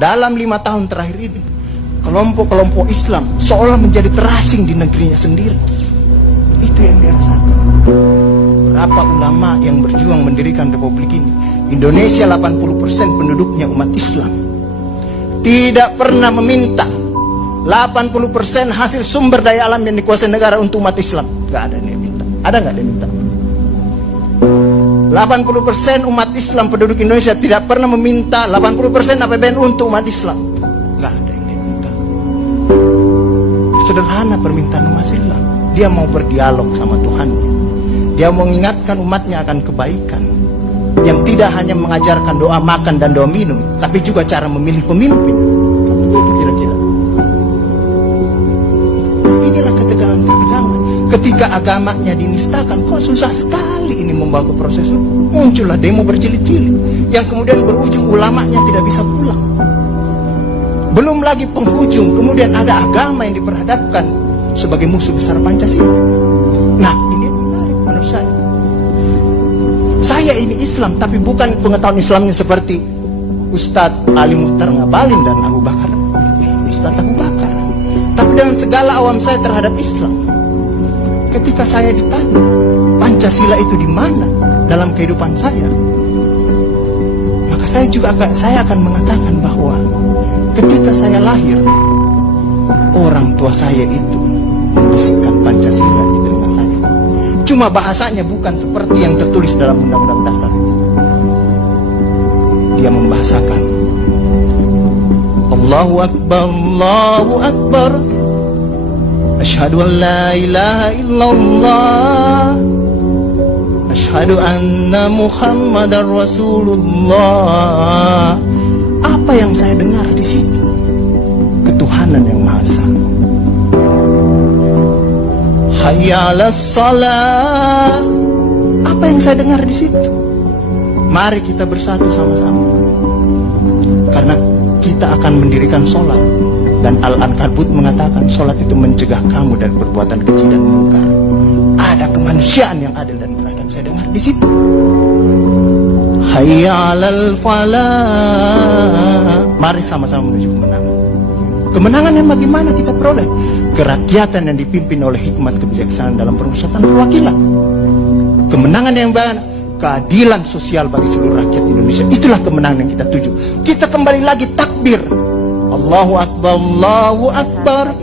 dalam 5 tahun terakhir ini, kelompok-kelompok Islam seolah menjadi terasing di negerinya sendiri. Itu yang dia rasakan. Berapa ulama yang berjuang mendirikan republik ini? Indonesia 80% penduduknya umat Islam. Tidak pernah meminta 80% hasil sumber daya alam yang dikuasai negara untuk umat Islam. Gak ada yang minta. Ada gak yang minta? 80% umat Islam penduduk Indonesia tidak pernah meminta 80% APBN untuk umat Islam. Gak ada yang diminta. Sederhana permintaan umat Islam. Dia mau berdialog sama Tuhannya. Dia mengingatkan umatnya akan kebaikan yang tidak hanya mengajarkan doa makan dan doa minum, tapi juga cara memilih pemimpin. Itu kira-kira. Inilah ketegangan-ketegangan. Ketika agamanya dinistakan, kok susah sekali ini membawa ke proses hukum. Muncullah demo berjilid-jilid yang kemudian berujung ulamanya tidak bisa pulang. Belum lagi penghujung, kemudian ada agama yang diperhadapkan sebagai musuh besar Pancasila. Nah, ini yang menarik menurut saya. Saya ini Islam, tapi bukan pengetahuan Islamnya seperti Ustadz Ali Muhtar Ngabalin dan Abu Bakar, Ustadz Abu Bakar, tapi dengan segala awam saya terhadap Islam. Ketika saya ditanya Pancasila itu di mana dalam kehidupan saya, maka saya akan mengatakan bahwa ketika saya lahir, orang tua saya itu membisikkan Pancasila di telinga saya. Cuma bahasanya bukan seperti yang tertulis dalam Undang-Undang Dasar itu. Dia membahasakan Allahu Akbar, Allahu Akbar, Asyhadu an la ilaha illallah, Asyhadu anna Muhammadar Rasulullah. Apa yang saya dengar di situ? Ketuhanan yang Maha Esa. Hayya 'alas shalah. Apa yang saya dengar di situ? Mari kita bersatu sama-sama, karena kita akan mendirikan sholat. Dan Al-Ankabut mengatakan sholat itu mencegah kamu dari perbuatan keji dan mungkar. Ada kemanusiaan yang adil dan beradab. Saya dengar di situ. Hayya 'alal falah. Mari sama-sama menuju kemenangan. Kemenangan yang bagaimana kita peroleh? Kerakyatan yang dipimpin oleh hikmat kebijaksanaan dalam permusyawaratan perwakilan. Kemenangan yang bagaimana? Keadilan sosial bagi seluruh rakyat Indonesia. Itulah kemenangan yang kita tuju. Kita kembali lagi takbir. Allahu Akbar, Allahu Akbar,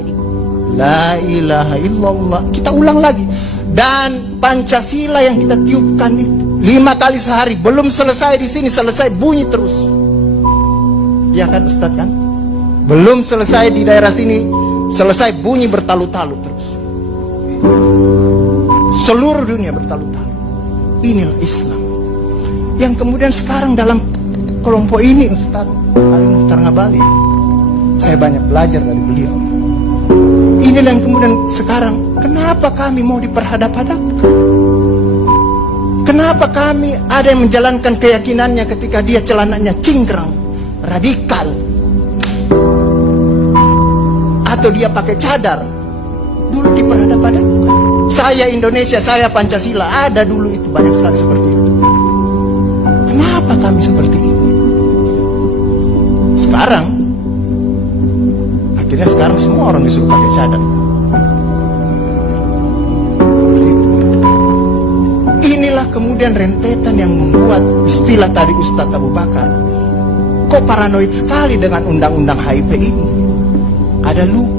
la ilaha illallah. Kita ulang lagi. Dan Pancasila yang kita tiupkan itu 5 kali sehari, belum selesai di sini, selesai bunyi terus. Ya kan Ustadz kan? Belum selesai di daerah sini, selesai bunyi bertalu-talu terus. Seluruh dunia bertalu-talu. Inilah Islam yang kemudian sekarang dalam kelompok ini Ustadz Ali Muhtar Ngabalin, saya banyak belajar dari beliau. Inilah yang kemudian sekarang, kenapa kami mau diperhadap-hadapkan? Kenapa kami ada yang menjalankan keyakinannya ketika dia celananya cingkrang, radikal, atau dia pakai cadar, dulu diperhadap-hadapkan. Saya Indonesia, saya Pancasila, ada dulu itu banyak sekali seperti itu. Kenapa kami seperti ini? Sekarang, akhirnya sekarang semua orang disuruh pakai cadar. Inilah kemudian rentetan yang membuat istilah tadi Ustadz Abu Bakar, kok paranoid sekali dengan undang-undang HIP ini. Ada luka.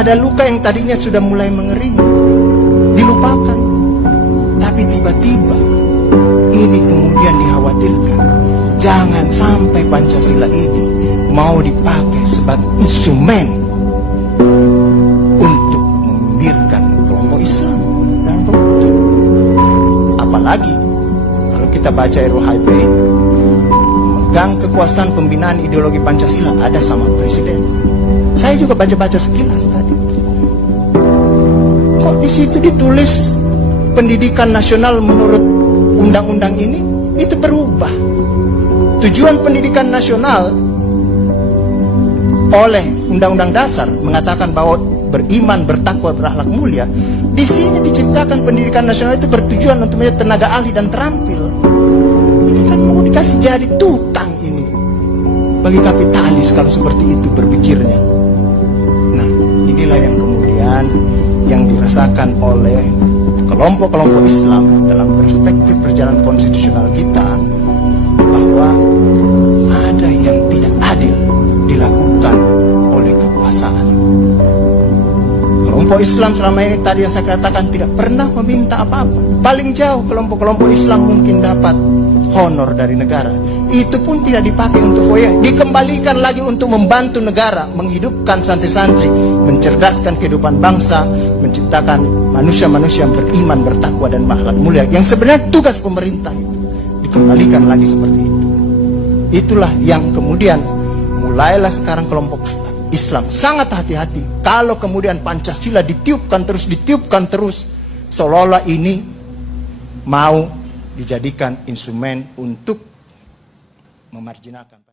Ada luka yang tadinya sudah mulai mengering, dilupakan. Tapi tiba-tiba ini kemudian dikhawatirkan, jangan sampai Pancasila ini mau dipakai sebagai instrumen untuk membibirkan kelompok Islam dan kelompok ini. Apalagi kalau kita baca RUHP itu, memegang kekuasaan pembinaan ideologi Pancasila ada sama presiden. Saya juga baca-baca sekilas tadi. Kok di situ ditulis pendidikan nasional menurut undang-undang ini itu berubah. Tujuan pendidikan nasional oleh Undang-Undang Dasar mengatakan bahwa beriman, bertakwa, berakhlak mulia. Di sini diciptakan pendidikan nasional itu bertujuan untuk menjadi tenaga ahli dan terampil. Ini kan mau dikasih jadi tukang ini bagi kapitalis kalau seperti itu berpikirnya. Nah, inilah yang kemudian yang dirasakan oleh kelompok-kelompok Islam dalam perspektif perjalanan konstitusional kita, bahwa ada yang tidak adil dilakukan oleh kekuasaan. Kelompok Islam selama ini tadi yang saya katakan tidak pernah meminta apa-apa. Paling jauh kelompok-kelompok Islam mungkin dapat honor dari negara, itu pun tidak dipakai untuk foya, dikembalikan lagi untuk membantu negara menghidupkan santri-santri, mencerdaskan kehidupan bangsa, menciptakan manusia-manusia yang beriman, bertakwa dan akhlak mulia, yang sebenarnya tugas pemerintah itu dikembalikan lagi seperti itu. Itulah yang kemudian mulailah sekarang kelompok Islam sangat hati-hati kalau kemudian Pancasila ditiupkan terus, seolah-olah ini mau dijadikan instrumen untuk memarjinalkan